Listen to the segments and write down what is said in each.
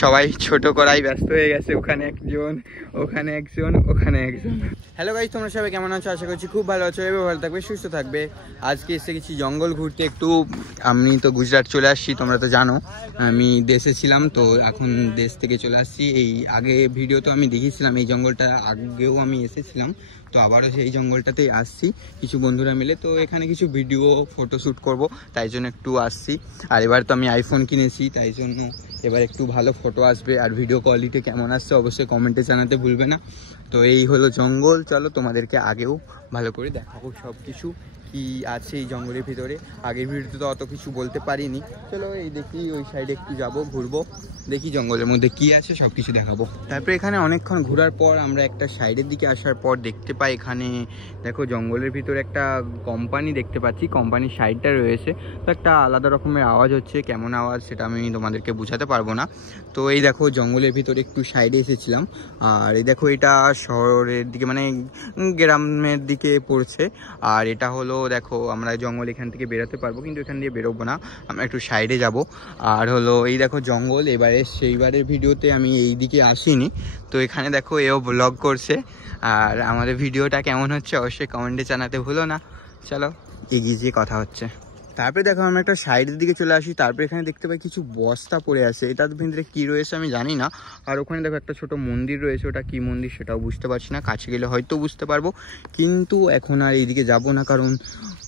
সবাই ছোট করাই ব্যস্ত হয়ে গেছে, ওখানে একজন, ওখানে একজন, ওখানে একজন। হ্যালো গাইস, তোমরা সবাই কেমন আছো? আশা করছি খুব ভালো আছো, এবার ভালো থাকবে, সুস্থ থাকবে। আজকে এসে গেছি জঙ্গল ঘুরতে একটু। আমি তো গুজরাট চলে আসছি, তোমরা তো জানো আমি দেশে ছিলাম, তো এখন দেশ থেকে চলে আসছি। এই আগে ভিডিও তো আমি দেখিয়েছিলাম, এই জঙ্গলটা আগেও আমি এসেছিলাম, তো আবারও সেই জঙ্গলটাতেই আসছি কিছু বন্ধুরা মিলে। তো এখানে কিছু ভিডিও ফটোশ্যুট করব, তাই জন্য একটু আসছি। আর এবার তো আমি আইফোন কিনেছি, তাই জন্য এবার একটু ভালো ফটো আসবে। আর ভিডিও কোয়ালিটি কেমন আসছে অবশ্যই কমেন্টে জানাতে ভুলবে না। তো এই হলো জঙ্গল, চলো তোমাদেরকে আগেও ভালো করে দেখাবো সব কিছু কি আছে এই জঙ্গলের ভিতরে। আগের ভিডিওতে তো অত কিছু বলতে পারিনি। চলো এই দেখি ওই সাইডে একটু যাব, ঘুরবো, দেখি জঙ্গলের মধ্যে কি আছে সব কিছু দেখাবো। তারপরে এখানে অনেকক্ষণ ঘোরার পর আমরা একটা সাইডের দিকে আসার পর দেখতে পাই এখানে দেখো জঙ্গলের ভিতরে একটা কোম্পানি দেখতে পাচ্ছি, কোম্পানির সাইডটা রয়েছে। তো একটা আলাদা রকমের আওয়াজ হচ্ছে, কেমন আওয়াজ সেটা আমি তোমাদেরকে বোঝাতে পারবো না। তো এই দেখো জঙ্গলের ভিতরে একটু সাইডে এসেছিলাম। আর এই দেখো এটা শহরের দিকে মানে গ্রামের দিকে পড়ছে। আর এটা হলো দেখো আমরা জঙ্গল এখান থেকে বেরোতে পারবো, কিন্তু এখান দিয়ে বেরোবো না, আমরা একটু সাইডে যাব। আর হলো এই দেখো জঙ্গল। এবারে সেইবারের ভিডিওতে আমি এই দিকে আসিনি, তো এখানে দেখো এও ব্লগ করছে। আর আমাদের ভিডিওটা কেমন হচ্ছে অবশ্যই কমেন্টে জানাতে ভুলো না। চলো এগিয়ে গিয়ে কথা হচ্ছে। তারপরে দেখো আমরা একটা সাইডের দিকে চলে আসি। তারপরে এখানে দেখতে পাই কিছু বস্তা পড়ে আছে, এটার ভিতরে কী রয়েছে আমি জানি না। আর ওখানে দেখো একটা ছোট মন্দির রয়েছে, ওটা কি মন্দির সেটাও বুঝতে পারছি না, কাছে গেলে হয়তো বুঝতে পারবো। কিন্তু এখন আর এইদিকে যাব না, কারণ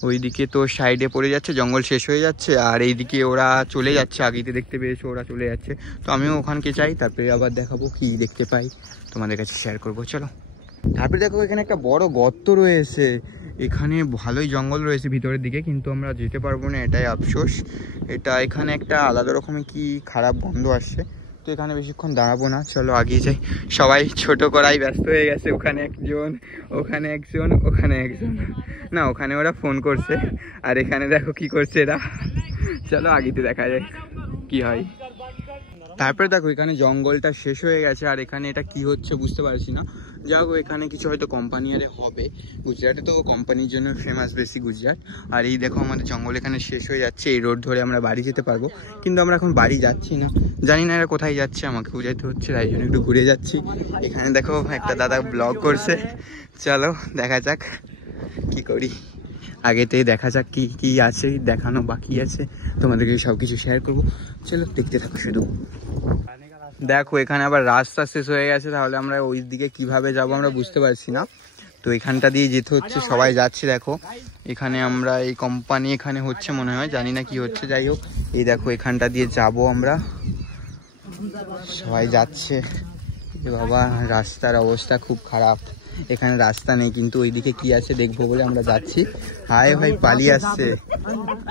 ওইদিকে তো সাইডে পড়ে যাচ্ছে, জঙ্গল শেষ হয়ে যাচ্ছে। আর এইদিকে ওরা চলে যাচ্ছে, আগেতে দেখতে পেয়েছো ওরা চলে যাচ্ছে। তো আমিও ওখানকে চাই, তারপরে আবার দেখাবো কি দেখতে পাই, তোমাদের কাছে শেয়ার করবো। চলো তারপরে দেখো এখানে একটা বড় গর্ত রয়েছে, এখানে ভালোই জঙ্গল রয়েছে ভিতরের দিকে, কিন্তু আমরা যেতে পারবো না, এটাই আফসোস। এটা এখানে একটা আলাদা রকমের কি খারাপ গন্ধ আসছে, তো এখানে বেশিক্ষণ দাঁড়াবো না, চলো আগিয়ে যাই। সবাই ছোট করাই ব্যস্ত হয়ে গেছে, ওখানে একজন, ওখানে একজন, ওখানে একজন, না ওখানে ওরা ফোন করছে। আর এখানে দেখো কি করছে এরা, চলো আগিতে দেখা যায় কি হয়। তারপরে দেখো এখানে জঙ্গলটা শেষ হয়ে গেছে, আর এখানে এটা কি হচ্ছে বুঝতে পারছি না। যাও এখানে কিছু হয়তো কোম্পানি আরে হবে, গুজরাটে তো কোম্পানির জন্য ফেমাস বেশি গুজরাট। আর এই দেখো আমাদের জঙ্গল এখানে শেষ হয়ে যাচ্ছে, এই রোড ধরে আমরা বাড়ি যেতে পারবো, কিন্তু আমরা এখন বাড়ি যাচ্ছি না, জানি না এরা কোথায় যাচ্ছে, আমাকে বুঝাইতে হচ্ছে, তাই জন্য একটু ঘুরে যাচ্ছি। এখানে দেখো একটা দাদা ব্লগ করছে, চলো দেখা যাক কি করি। আগেতেই দেখা যাক কি কি আছে, দেখানো বাকি আছে, তোমাদেরকে সব কিছু শেয়ার করবো, চলো দেখতে থাকো শুধু। দেখো এখানে আবার রাস্তা শেষ হয়ে গেছে, তাহলে আমরা ওই দিকে কিভাবে যাব আমরা বুঝতে পারছি না। তো এখানটা দিয়ে যেতে হচ্ছে, সবাই যাচ্ছে। দেখো এখানে আমরা এই কোম্পানি এখানে হচ্ছে মনে হয়, জানি না কি হচ্ছে, যাই হোক এই দেখো এখানটা দিয়ে যাব আমরা, সবাই যাচ্ছে। বাবা রাস্তার অবস্থা খুব খারাপ, এখানে রাস্তা নেই, কিন্তু ওইদিকে কি আছে দেখবো বলে আমরা যাচ্ছি। হায় ভাই পালিয়ে আসছে,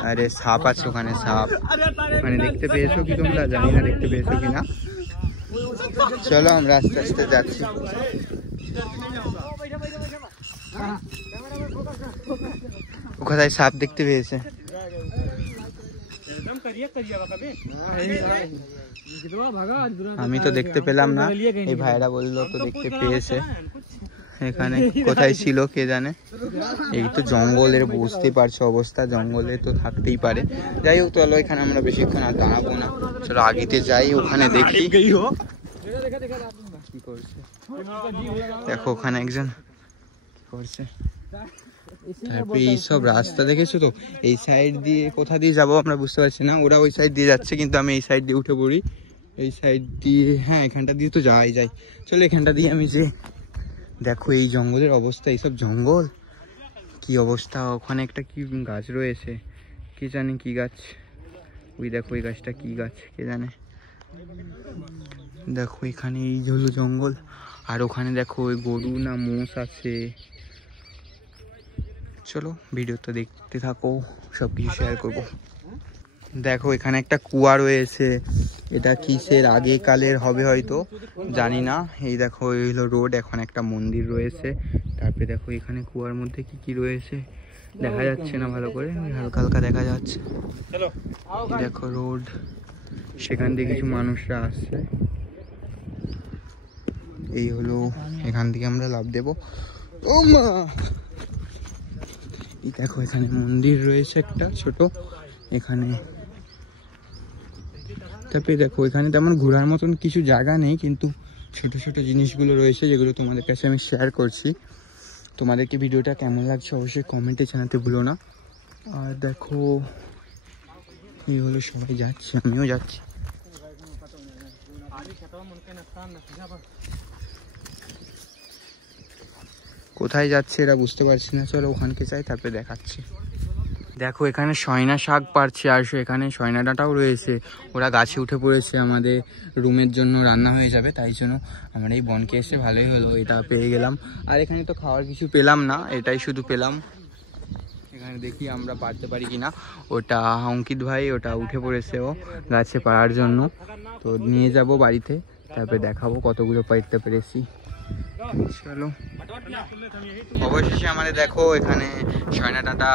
আরে সাপ আছে ওখানে, সাপ মানে দেখতে পেয়েছো কি তোমরা, জানি না দেখতে পেয়েছো কি না। চলো আমরা আস্তে আস্তে যাচ্ছি। কোথায় সাপ দেখতে পেয়েছে, আমি তো দেখতে পেলাম না, এই ভাইরা বললো তো দেখতে পেয়েছে। এখানে কোথায় ছিল কে জানে, এই তো জঙ্গলের বুঝতে পারছো অবস্থা, জঙ্গলে তো থাকতেই পারে। যাই হোক চলো এখানে আমরা বেশিক্ষণ আর দাঁড়াবো না, চলো আগেতে যাই, ওখানে দেখি কি করছে। দেখো ওখানে একজন কি করছে। তারপরে এইসব রাস্তা দেখেছো তো, এই সাইড দিয়ে কোথা দিয়ে যাবো আমরা বুঝতে পারছি না, ওরা ওই সাইড দিয়ে যাচ্ছে, কিন্তু আমি এই সাইড দিয়ে উঠে পড়ি, এই সাইড দিয়ে, হ্যাঁ এখানটা দিয়ে তো যাওয়াই যায়, চলো এখানটা দিয়ে আমি যে। দেখো এই জঙ্গলের অবস্থা, এইসব জঙ্গল কি অবস্থা। ওখানে একটা কি গাছ রয়েছে, কি জানি কি গাছ, ওই দেখো এই গাছটা কি গাছ কে জানে। দেখো এখানে এই হলো জঙ্গল, আর ওখানে দেখো ওই গরু না মোষ আছে। চলো ভিডিওটা দেখতে থাকো, সব কিছু শেয়ার করবো। দেখো এখানে একটা কুয়া রয়েছে, এটা কিসের আগেকালের হবে হয়তো, জানি না। এই দেখো এই হলো রোড, এখন একটা মন্দির রয়েছে। তারপরে দেখো এখানে কুয়ার মধ্যে কি কি রয়েছে দেখা যাচ্ছে না ভালো করে, হালকা হালকা দেখা যাচ্ছে। দেখো রোড, সেখান দিয়ে কিছু মানুষরা আসছে। এই হলো, এখান থেকে আমরা লাফ দেবো। ও মা, এই দেখো এখানে মন্দির রয়েছে একটা ছোট, এখানে তারপরে দেখো এখানে তেমন ঘোরার মতন কিছু জায়গা নেই, কিন্তু ছোট ছোট জিনিসগুলো রয়েছে যেগুলো তোমাদের কাছে আমি শেয়ার করছি। তোমাদেরকে ভিডিওটা কেমন লাগছে অবশ্যই কমেন্টে জানাতে ভুলো না। আর দেখো এই হলো সবাই যাচ্ছে, আমিও যাচ্ছি। কোথায় যাচ্ছে এরা বুঝতে পারছি না, চলো ওখানকে যাই তারপরে দেখাচ্ছি। দেখো এখানে সয়না শাক পারছে, আর এখানে সয়না ডাঁটাও রয়েছে। ওরা গাছে উঠে পড়েছে, আমাদের রুমের জন্য রান্না হয়ে যাবে, তাই জন্য আমরা এই বনকে এসে ভালোই হলো, এটা পেয়ে গেলাম। আর এখানে তো খাওয়ার কিছু পেলাম না, এটাই শুধু পেলাম। এখানে দেখি আমরা পারতে পারি কিনা। ওটা অঙ্কিত ভাই ওটা উঠে পড়েছে ও গাছে পাড়ার জন্য, তো নিয়ে যাব বাড়িতে, তারপরে দেখাবো কতগুলো পারতে পেরেছি। চলো অবশেষে আমাদের দেখো এখানে সয়না ডাঁটা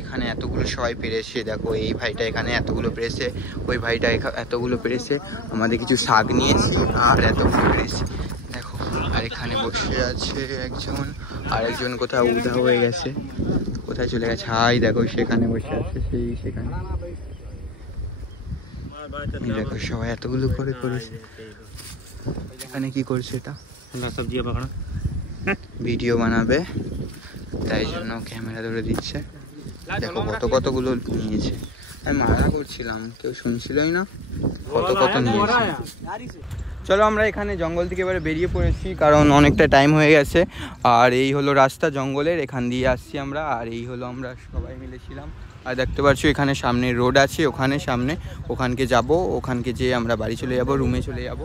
এখানে এতগুলো সবাই পেরেছে। দেখো এই ভাইটা এখানে এতগুলো পেরেছে, ওই ভাইটা এতগুলো পেরেছে। আমাদের কিছু শাক নিয়েছি আর এতগুলো পেরেছি দেখো। আর এখানে বসে আছে একজন, আর একজন কোথাও উধাও হয়ে গেছে, কোথায় চলে গেছে। হাই দেখো সেখানে বসে আছে, সেই সেখানে দেখো সবাই এতগুলো করে করেছে। এখানে কি করছে, এটা সবজি পাকানো ভিডিও বানাবে তাই জন্য ক্যামেরা ধরে দিচ্ছে। দেখো কতগুলো নিয়েছে, আমি মানা করছিলাম কেউ শুনছিলই না, কত নিয়েছে। চলো আমরা এখানে জঙ্গল থেকে এবারে বেরিয়ে পড়েছি, কারণ অনেকটা টাইম হয়ে গেছে। আর এই হলো রাস্তা জঙ্গলের, এখান দিয়ে আসছি আমরা। আর এই হলো আমরা সবাই মিলেছিলাম। আর দেখতে পাচ্ছ এখানে সামনে রোড আছে, ওখানে সামনে ওখানকে যাব, ওখানকে যেয়ে আমরা বাড়ি চলে যাব, রুমে চলে যাব।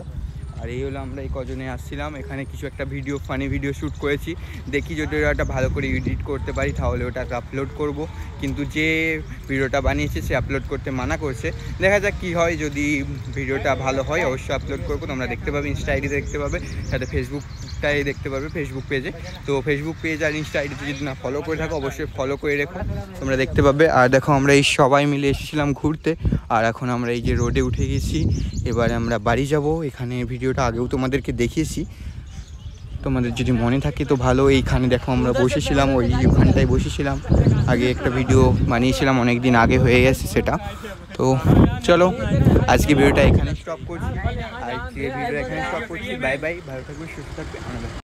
আর এই হলো আমরা এই কজনে আসছিলাম। এখানে কিছু একটা ফানি ভিডিও শ্যুট করেছি, দেখি যদি ওটা ভালো করে এডিট করতে পারি তাহলে ওটাকে আপলোড করব। কিন্তু যে ভিডিওটা বানিয়েছে সে আপলোড করতে মানা করছে, দেখা যাক কী হয়। যদি ভিডিওটা ভালো হয় অবশ্যই আপলোড করবো, তোমরা দেখতে পাবে, ইনস্টা আইডিতে দেখতে পাবে, সাথে ফেসবুকটাই দেখতে পাবে, ফেসবুক পেজে। তো ফেসবুক পেজ আর ইনস্টা আইডিতে যদি না ফলো করে থাকো অবশ্যই ফলো করে রেখো, তোমরা দেখতে পাবে। আর দেখো আমরা এই সবাই মিলে এসেছিলাম ঘুরতে, আর এখন আমরা এই যে রোডে উঠে গেছি, এবারে আমরা বাড়ি যাব। এখানে ভিডিওটা আগেও তোমাদেরকে দেখিয়েছি, তোমাদের যদি মনে থাকে তো ভালো। এইখানে দেখো আমরা বসেছিলাম, ওখানটায় বসেছিলাম, আগে একটা ভিডিও বানিয়েছিলাম, অনেক দিন আগে হয়ে গেছে সেটা। তো চলো আজকে ভিডিওটা এখানে স্টপ করছি, বাই বাই, ভালো থাকবে, সুস্থ থাকবে।